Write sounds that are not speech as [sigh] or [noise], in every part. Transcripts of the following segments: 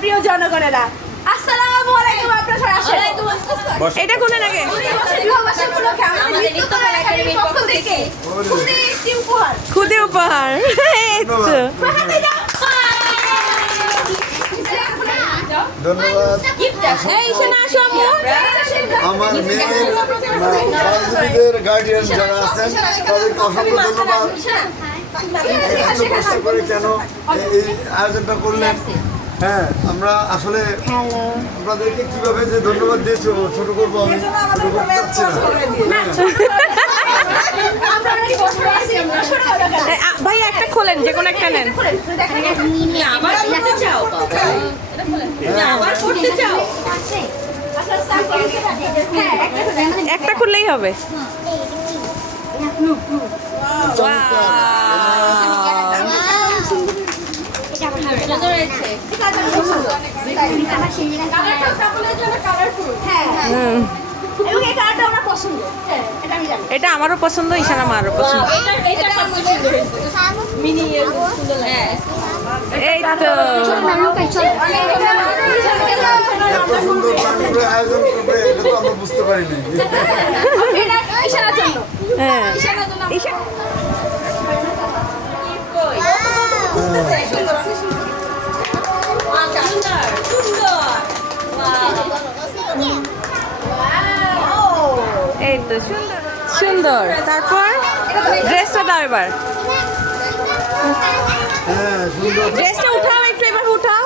প্রিয় জনগণেরা আসসালামু আলাইকুম আপনারা সবাই আসেন। এটা কোনে লাগে? খুদে উপহার। ধন্যবাদ। আমার মেয়ের গার্ডিয়ান যারা আছেন তাদেরকে অসংখ্য ধন্যবাদ। এত কষ্ট করে কেন এই আয়োজনটা করলেন? হ্যাঁ আমরা আসলে আপনাদেরকে কীভাবে যে ধন্যবাদ দিয়েছ ছোট করব আমি ছোট করতে চাচ্ছি না। ভাই একটা খোলেন যে কোনো একটা নেন। একটা খুললেই দেখেন। আবার করতে চাও আবার করতে চাও আচ্ছা, start করুন। হ্যাঁ, একটা খুলেন। একটা খুললেই হবে সুন্দর হয়েছে কালারটাও সকলের জন্য colourful। হ্যাঁ, হ্যাঁ। এবং এই কালারটা আমার পছন্দ হ্যাঁ এটা আমি জানি এটা আমারও পছন্দ ঈশান আমারও পছন্দ এটা এটা আমার মিনি সুন্দর লাগে এই তো এত সুন্দর প্ল্যান করে আয়োজন করবে এটা তো আমরা বুঝতে পারিনি জন্য হ্যাঁ সুন্দর। সুন্দর তারপর ড্রেসটা দাও এবার। হ্যাঁ ড্রেসটা উঠাও একটু এবার উঠাও।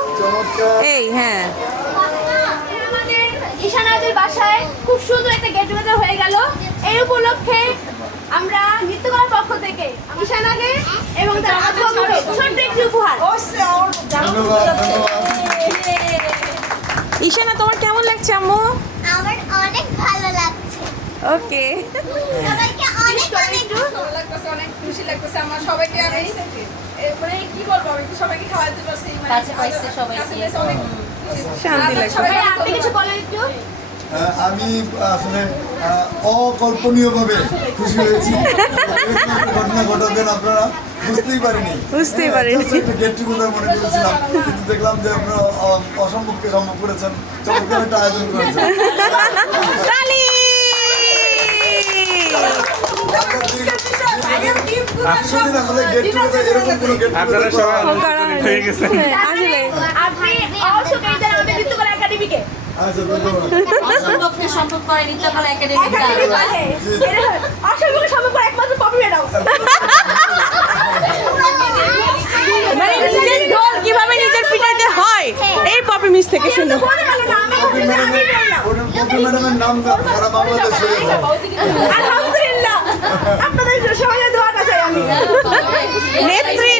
এই হ্যাঁ। ঈশানাদের বাসায় খুব সুন্দর একটা গেট টুগেদার হয়ে গেল। এই উপলক্ষে আমরা নৃত্যকলার পক্ষ থেকে ঈশানাকে এবং তার আত্মীয়কে ছোট্ট একটি উপহার। ঈশানা তোমার কেমন লাগছে আম্মু আমার অনেক ভালো লাগছে ওকে সবাইকে অনেক অনেক ভালো লাগতেছে অনেক খুশি লাগতেছে আমার। সবাইকে আমি মানে কি বলব আমি তো সবাইকে খাওয়াতে পারছি মানে কাছে পাইছে সবাইকে। অনেক শান্তি লাগছে। সবাই আপনি কিছু বলেন একটু। আমি আসলে অকল্পনীয়ভাবে খুশি হয়েছি। ঘটনা ঘটাবেন আপনারা। বুঝতেই পারিনি। বুঝতেই পারিনি। গেট টুগেদার মনে করেছিলাম। কিন্তু দেখলাম যে আপনারা অ- অসম্ভবকে সম্ভব করেছেন। চমৎকার একটা আয়োজন করেছেন [laughs] তালি কিছুদিন আসলে গেট টুগেদার এরকম কোনো গেট আপনারা সবাই আনন্দিত হয়ে আসলে। আপনি একাডেমিকে। আচ্ছা ধন্যবাদ। অসম্ভবকে সম্ভব করে নৃত্যকলা একাডেমি একাডেমি অসম্ভব সম্ভব একমাত্র পপি ম্যাডাম। মানে নিজের কীভাবে নিজের পিটাইতে হয় এই পপি মিস থেকে শুনো নাম Letra